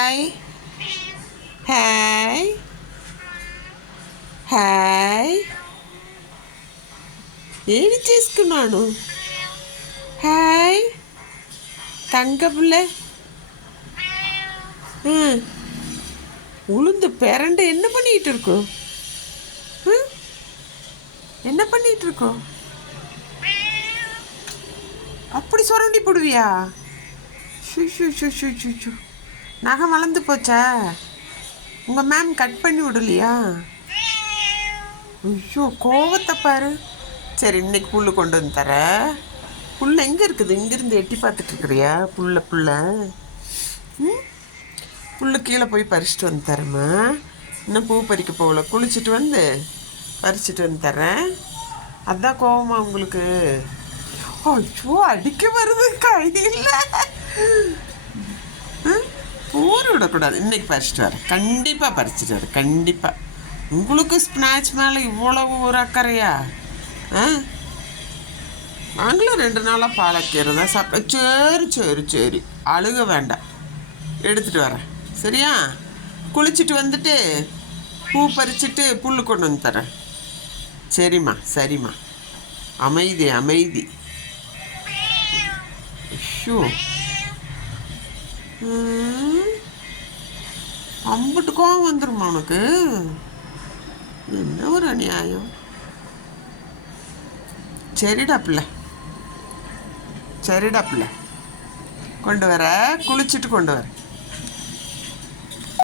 Hi hi hi ఏమి చేసుకున్నాను hi தங்கப்புள்ள உளுந்து பேரண்டு என்ன பண்ணிட்டு இருக்கோம் என்ன பண்ணிட்டு இருக்கோம் அப்படி சுரண்டி போடுவியா ஷு நகை வளர்ந்து போச்சா உங்கள் மேம் கட் பண்ணி விடலையா ஐயோ கோவத்தை பாரு. சரி இன்னைக்கு புல்லு கொண்டு வந்து தர. புல் எங்கே இருக்குது? இங்கேருந்து எட்டி பார்த்துட்டு இருக்கிறியா? புல்ல புல்லு கீழே போய் பறிச்சுட்டு வந்து தரேம்மா. இன்னும் பூ பறிக்க போகல, குளிச்சுட்டு வந்து பறிச்சுட்டு வந்து தரேன். அதான் கோவமா உங்களுக்கு? ஐயோ அடிக்க வருது கையில். ஊற விடக்கூடாது. இன்னைக்கு பறிச்சுட்டு வரேன், கண்டிப்பாக பறிச்சுட்டு வரேன், கண்டிப்பாக. உங்களுக்கு ஸ்பினாச் மேலே இவ்வளவு ஒரு அக்கறையா? நாங்களும் 2 நாளாக பாலக்கீரை தான் சாப்பிட்டேன். சரி அழுக வேண்டாம், எடுத்துகிட்டு வரேன் சரியா? குளிச்சுட்டு வந்துட்டு பூ பறிச்சுட்டு புல் கொண்டு வந்து தரேன். சரிம்மா அமைதி. ஷூ அம்புட்டுக்கும் வந்துருமா உனக்கு? என்ன ஒரு அநியாயம். சரிடா பிள்ளை கொண்டு வர, குளிச்சுட்டு கொண்டு வர.